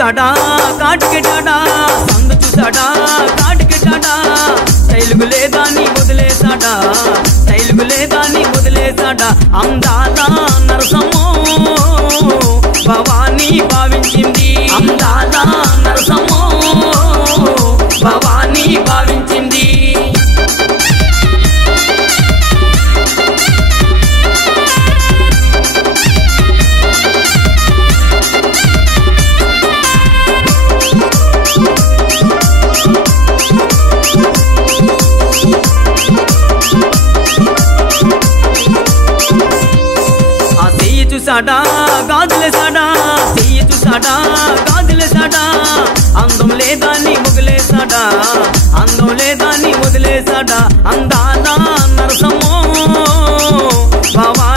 చూసాడా కాటికెటాడా సందు చూసాడా కాటికెటాడా స్టైలుకు లేదాన్ని వదిలేసాడా స్టైలుకు లేదాన్ని వదిలేసాడా అందాల నరసమ్మో భవానీ భావించింది అందాల నరసమ్మో భవానీ భావించింది చూసాడా గాజులేసాడా చెయ్యి చూసాడా గాజులేసాడా అందం లేదాన్ని వదిలేసాడా అందం లేదాన్ని వదిలేసాడా అందాల నరసమ్మో భవానీ